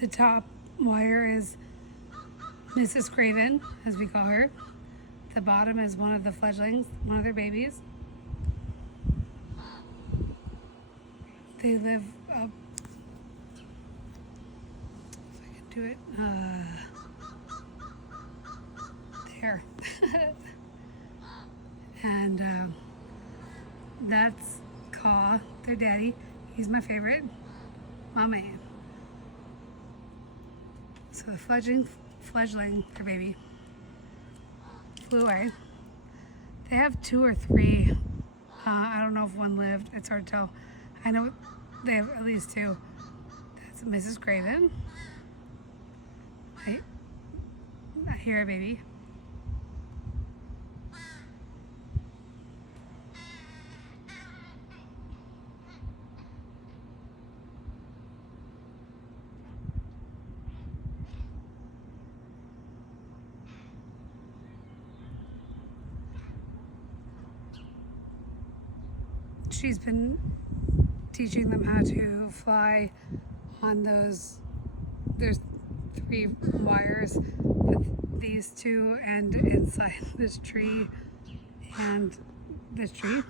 The top wire is Mrs. Craven, as we call her. The bottom is one of the fledglings, one of their babies. They live up, if I can do it, there. And that's Caw, their daddy. He's my favorite, my man. So the fledgling, their baby, flew away. They have 2 or 3. I don't know if one lived. It's hard to tell. I know they have at least 2. That's Mrs. Craven. I hear a baby. She's been teaching them how to fly on those. There's 3 wires, but these 2 end inside this tree and this tree.